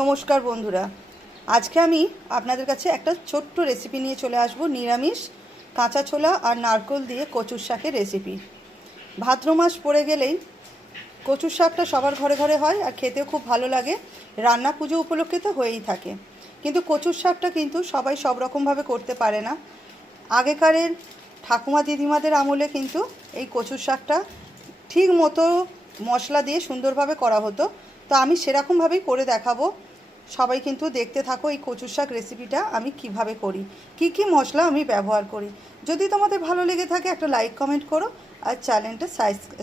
নমস্কার বন্ধুরা, আজকে আমি আপনাদের কাছে একটা ছোট্ট রেসিপি নিয়ে চলে আসব। নিরামিষ কাঁচা ছোলা আর নারকেল দিয়ে কচুর শাকের রেসিপি। ভাদ্র মাস পড়ে গেলেই কচুর শাকটা সবার ঘরে ঘরে হয় আর খেতেও খুব ভালো লাগে। রান্না পুজো উপলক্ষে তো হয়েই থাকে, কিন্তু কচুর শাকটা কিন্তু সবাই সব রকমভাবে করতে পারে না। আগেকারের ঠাকুমা দিদিমাদের আমলে কিন্তু এই কচুর শাকটা ঠিক মতো মশলা দিয়ে সুন্দরভাবে করা হতো। তো আমি সেরকমভাবেই করে দেখাবো। সবাই কিন্তু দেখতে থাকো এই কচুর শাক রেসিপিটা আমি কিভাবে করি, কি কি মশলা আমি ব্যবহার করি। যদি তোমাদের ভালো লেগে থাকে একটা লাইক কমেন্ট করো আর চ্যানেলটা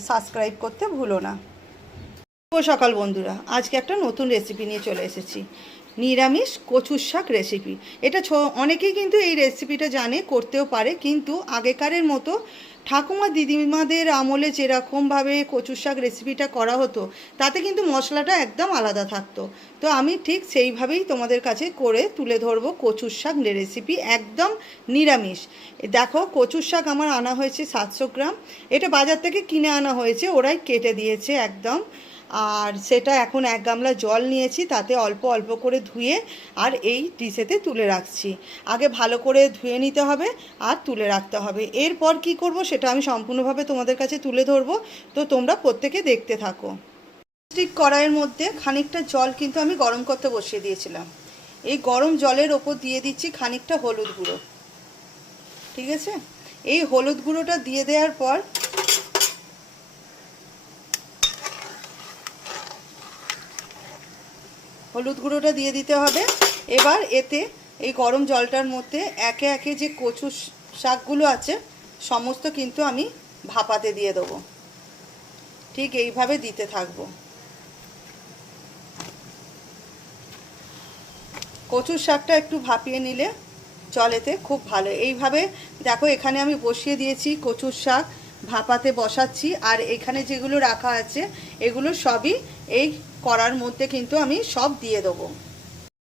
সাবস্ক্রাইব করতে ভুলো না। সকাল বন্ধুরা, আজকে একটা নতুন রেসিপি নিয়ে চলে এসেছি, নিরামিষ কচুর শাক রেসিপি। এটা অনেকেই কিন্তু এই রেসিপিটা জানে, করতেও পারে, কিন্তু আগেকারের মতো ঠাকুমা দিদিমাদের আমলে যেরকমভাবে কচুর শাক রেসিপিটা করা হতো তাতে কিন্তু মশলাটা একদম আলাদা থাকতো। তো আমি ঠিক সেইভাবেই তোমাদের কাছে করে তুলে ধরবো কচুর শাক রেসিপি, একদম নিরামিষ। দেখো, কচুর শাক আমার আনা হয়েছে 700 গ্রাম। এটা বাজার থেকে কিনে আনা হয়েছে, ওরাই কেটে দিয়েছে একদম। আর সেটা এখন 1 গামলা জল নিয়েছি, তাতে অল্প অল্প করে ধুয়ে আর এই ডিশেতে তুলে রাখছি। আগে ভালো করে ধুয়ে নিতে হবে আর তুলে রাখতে হবে। এরপর কি করব সেটা আমি সম্পূর্ণভাবে তোমাদের কাছে তুলে ধরবো, তো তোমরা প্রত্যেকে দেখতে থাকো। স্টিক কড়াইয়ের মধ্যে খানিকটা জল কিন্তু আমি গরম করতে বসিয়ে দিয়েছিলাম। এই গরম জলের ওপর দিয়ে দিচ্ছি খানিকটা হলুদ গুঁড়ো। ঠিক আছে, এই হলুদ গুঁড়োটা দিয়ে দেওয়ার পর হলুদ গুঁড়োটা দিয়ে দিতে হবে। এবার এতে এই গরম জলটার মধ্যে একে একে যে কচু শাকগুলো আছে সমস্ত কিন্তু আমি ভাপাতে দিয়ে দেবো। ঠিক এইভাবে দিতে থাকবো। কচুর শাকটা একটু ভাপিয়ে নিলে জলেতে খুব ভালো। এইভাবে দেখো, এখানে আমি বসিয়ে দিয়েছি কচুর শাক, ভাপাতে বসাচ্ছি। আর এখানে যেগুলো রাখা আছে এগুলো সবই এই কড়ার মধ্যে কিন্তু আমি সব দিয়ে দেবো।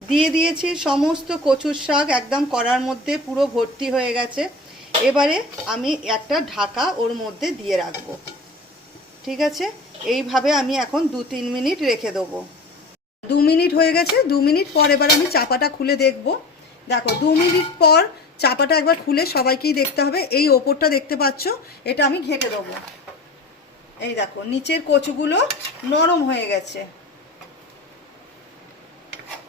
দিয়ে দিয়েছি সমস্ত কচুর শাক, একদম কড়ার মধ্যে পুরো ভর্তি হয়ে গেছে। এবারে আমি একটা ঢাকা ওর মধ্যে দিয়ে রাখবো। ঠিক আছে, এইভাবে আমি এখন 2-3 মিনিট রেখে দেবো। 2 মিনিট হয়ে গেছে। 2 মিনিট পর এবার আমি চাপাটা খুলে দেখব। দেখো, 2 মিনিট পর চাপাটা একবার খুলে সবাইকেই দেখতে হবে। এই ওপরটা দেখতে পাচ্ছ, এটা আমি ঘেঁটে দেবো। এই দেখো, নিচের কচুগুলো নরম হয়ে গেছে।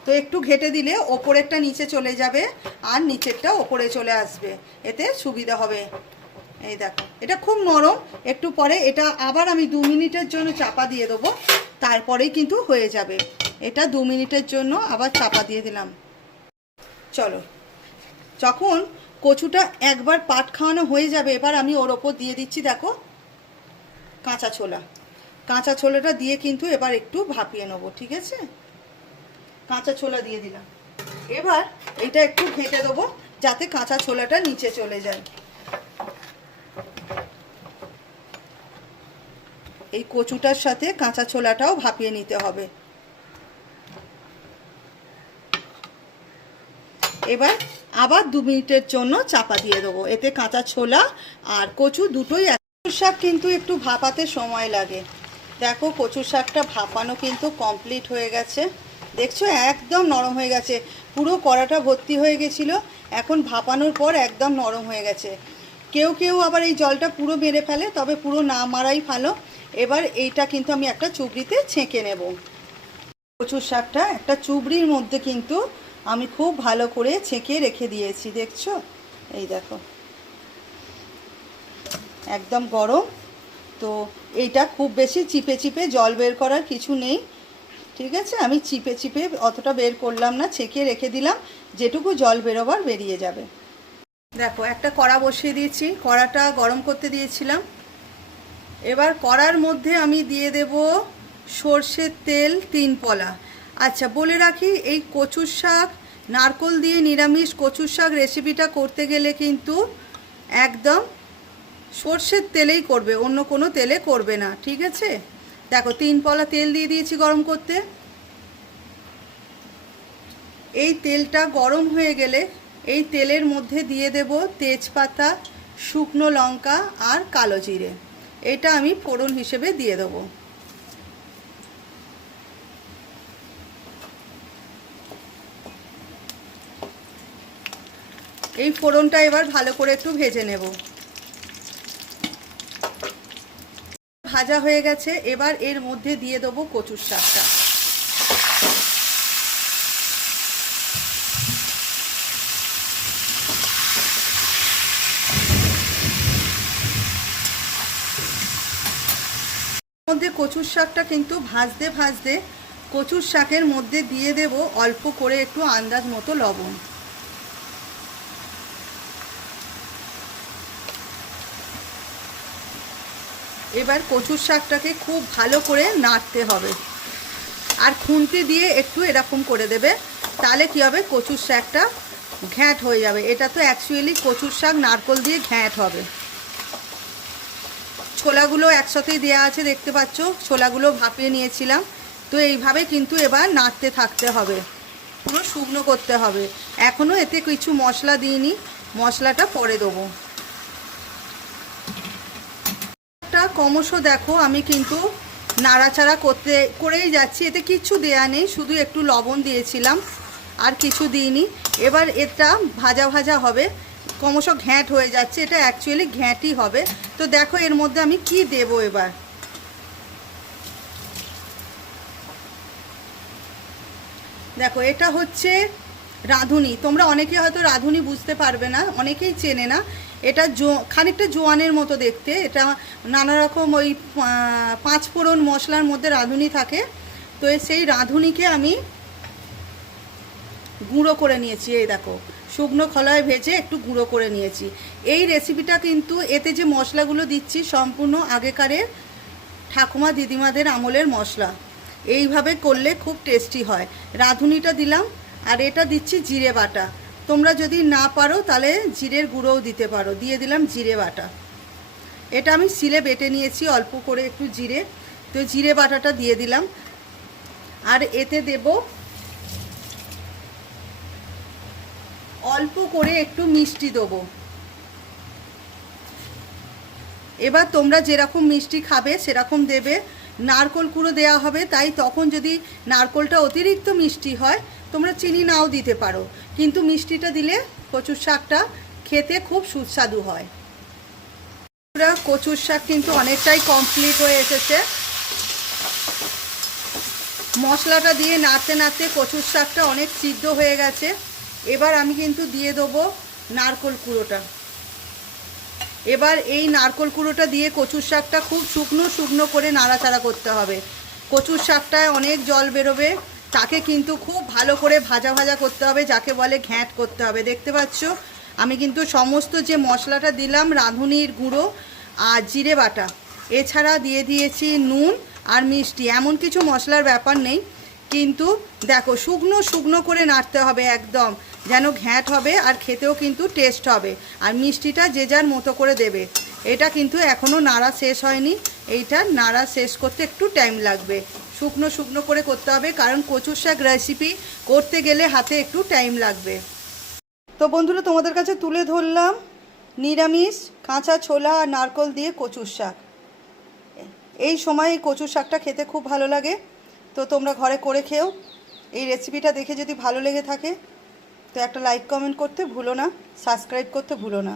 তো একটু ঘেটে দিলে ওপরেরটা নিচে চলে যাবে আর নিচেরটা ওপরে চলে আসবে, এতে সুবিধা হবে। এই দেখো, এটা খুব নরম। একটু পরে এটা আবার আমি 2 মিনিটের জন্য চাপা দিয়ে দেবো, তারপরেই কিন্তু হয়ে যাবে। এটা 2 মিনিটের জন্য আবার চাপা দিয়ে দিলাম। চলো, যখন কচুটা একবার পাট খাওয়ানো হয়ে যাবে, এবার আমি ওর ওপর দিয়ে দিচ্ছি দেখো কাঁচা ছোলা। কাঁচা ছোলাটা দিয়ে কিন্তু এবার একটু ভাপিয়ে নেবো। ঠিক আছে, কাঁচা ছোলা দিয়ে দিলাম। এবার এটা একটু ঘেঁটে দেবো যাতে কাঁচা ছোলাটা নিচে চলে যায়। এই কচুটার সাথে কাঁচা ছোলাটাও ভাপিয়ে নিতে হবে। এবার আবার 2 মিনিটের জন্য চাপা দিয়ে দেবো। এতে কাঁচা ছোলা আর কচু দুটোই। কচুর শাক কিন্তু একটু ভাপাতে সময় লাগে। দেখো, কচুর শাকটা ভাপানো কিন্তু কমপ্লিট হয়ে গেছে। দেখছো, একদম নরম হয়ে গেছে। পুরো কড়াটা ভর্তি হয়ে গেছিলো, এখন ভাপানোর পর একদম নরম হয়ে গেছে। কেউ কেউ আবার এই জলটা পুরো মেরে ফেলে, তবে পুরো না মারাই ভালো। এবার এইটা কিন্তু আমি একটা চুবড়িতে ছেঁকে নেব। কচুর শাকটা একটা চুবড়ির মধ্যে কিন্তু আমি খুব ভালো করে ছেঁকে রেখে দিয়েছি। দেখছো, এই দেখো একদম গরম। তো এইটা খুব বেশি চিপে চিপে জল বের করার কিছু নেই। ঠিক আছে, আমি চিপে চিপে অতটা বের করলাম না, ছেঁকে রেখে দিলাম, যেটুকু জল বেরোবার বেরিয়ে যাবে। দেখো, একটা কড়া বসিয়ে দিয়েছি, কড়াটা গরম করতে দিয়েছিলাম। এবার কড়ার মধ্যে আমি দিয়ে দেব সর্ষের তেল 3 পলা। আচ্ছা, বলে রাখি, এই কচুর শাক নারকেল দিয়ে নিরামিষ কচুর শাক রেসিপিটা করতে গেলে কিন্তু একদম সর্ষের তেলেই করবে, অন্য কোনো তেলে করবে না। ঠিক আছে, দেখো 3 পলা তেল দিয়ে দিয়েছি গরম করতে। এই তেলটা গরম হয়ে গেলে এই তেলের মধ্যে দিয়ে দেব তেজপাতা, শুকনো লঙ্কা আর কালো জিরে। এটা আমি ফোড়ন হিসেবে দিয়ে দেবো। এই ফোড়নটা এবার ভালো করে একটু ভেজে নেব। ভাজা হয়ে গেছে, এবার এর মধ্যে দিয়ে দেবো কচুর শাকটা। মধ্যে কচুর শাকটা কিন্তু ভাজতে ভাজতে কচুর শাকের মধ্যে দিয়ে দেব অল্প করে একটু আন্দাজ মতো লবণ। এবার কচুর শাকটাকে খুব ভালো করে নাড়তে হবে, আর খুন্তি দিয়ে একটু এরকম করে দেবে, তাহলে কি হবে, কচুর শাকটা ঘ্যাঁট হয়ে যাবে। এটা তো অ্যাকচুয়ালি কচুর শাক নারকেল দিয়ে ঘ্যাঁট হবে। ছোলাগুলো একসাথেই দেওয়া আছে, দেখতে পাচ্ছ, ছোলাগুলো ভাপিয়ে নিয়েছিলাম। তো এইভাবে কিন্তু এবার নাড়তে থাকতে হবে, পুরো শুকনো করতে হবে। এখনও এতে কিছু মশলা দিইনি, মশলাটা পরে দেবো। ক্রমশ দেখো আমি কিন্তু নাড়াচাড়া করেই যাচ্ছি, এতে কিচ্ছু দেয়া নেই, শুধু একটু লবণ দিয়েছিলাম, আর কিছু দিইনি। এবার এটা ভাজা ভাজা হবে, ক্রমশ ঘ্যাঁট হয়ে যাচ্ছে, এটা অ্যাকচুয়ালি ঘ্যাঁটই হবে। তো দেখো এর মধ্যে আমি কি দেব এবার। দেখো এটা হচ্ছে রাঁধুনি। তোমরা অনেকে হয়তো রাঁধুনি বুঝতে পারবে না, অনেকেই চেনে না। এটা খানিকটা জোয়ানের মতো দেখতে, এটা নানা রকম ওই 5 ফোড়ন মশলার মধ্যে রাঁধুনি থাকে। তো সেই রাঁধুনিকে আমি গুঁড়ো করে নিয়েছি, এই দেখো শুকনো খোলায় ভেজে একটু গুঁড়ো করে নিয়েছি। এই রেসিপিটা কিন্তু এতে যে মশলাগুলো দিচ্ছি সম্পূর্ণ আগেকারের ঠাকুমা দিদিমাদের আমলের মশলা। এইভাবে করলে খুব টেস্টি হয়। রাঁধুনিটা দিলাম, আর এটা দিচ্ছি জিরে বাটা। তোমরা যদি না পারো তাহলে জিরের গুঁড়োও দিতে পারো, দিয়ে দিলাম জিরে বাটা। এটা আমি শিলে বেটে নিয়েছি অল্প করে একটু জিরে, তো জিরে বাটাটা দিয়ে দিলাম। আর এতে দেব অল্প করে একটু মিষ্টি দেবো। এবার তোমরা যেরকম মিষ্টি খাবে সেরকম দেবে। নারকোল কুড়ো দেওয়া হবে, তাই তখন যদি নারকোলটা অতিরিক্ত মিষ্টি হয় তোমরা চিনি নাও দিতে পারো, কিন্তু মিষ্টিটা দিলে কচুর শাকটা খেতে খুব সুস্বাদু হয়। কচুর শাক কিন্তু অনেকটাই কমপ্লিট হয়ে এসেছে। মশলাটা দিয়ে নাড়তে নাড়তে কচুর শাকটা অনেক সিদ্ধ হয়ে গেছে। এবার আমি কিন্তু দিয়ে দেবো নারকোল কুড়োটা। এবার এই নারকোল কুড়োটা দিয়ে কচুর শাকটা খুব শুকনো শুকনো করে নাড়াচাড়া করতে হবে। কচুর শাকটায় অনেক জল বেরোবে, তাকে কিন্তু খুব ভালো করে ভাজা ভাজা করতে হবে, যাকে বলে ঘ্যাঁট করতে হবে। দেখতে পাচ্ছ আমি কিন্তু সমস্ত যে মশলাটা দিলাম, রাঁধুনির গুঁড়ো আর জিরে বাটা, এছাড়া দিয়ে দিয়েছি নুন আর মিষ্টি, এমন কিছু মশলার ব্যাপার নেই। কিন্তু দেখো শুকনো শুকনো করে নাড়তে হবে একদম, যেন ঘ্যাঁট হবে আর খেতেও কিন্তু টেস্ট হবে। আর মিষ্টিটা যে যার মতো করে দেবে। এটা কিন্তু এখনও নাড়া শেষ হয়নি, এইটা নাড়া শেষ করতে একটু টাইম লাগবে। শুকনো শুকনো করে করতে হবে, কারণ কচুর শাক রেসিপি করতে গেলে হাতে একটু টাইম লাগবে। তো বন্ধুরা তোমাদের কাছে তুলে ধরলাম নিরামিষ কাঁচা ছোলা আর নারকোল দিয়ে কচুর শাক। এই সময় এই কচুর শাকটা খেতে খুব ভালো লাগে, তো তোমরা ঘরে করে খেও। এই রেসিপিটা দেখে যদি ভালো লেগে থাকে তো একটা লাইক কমেন্ট করতে ভুলো না, সাবস্ক্রাইব করতে ভুলো না।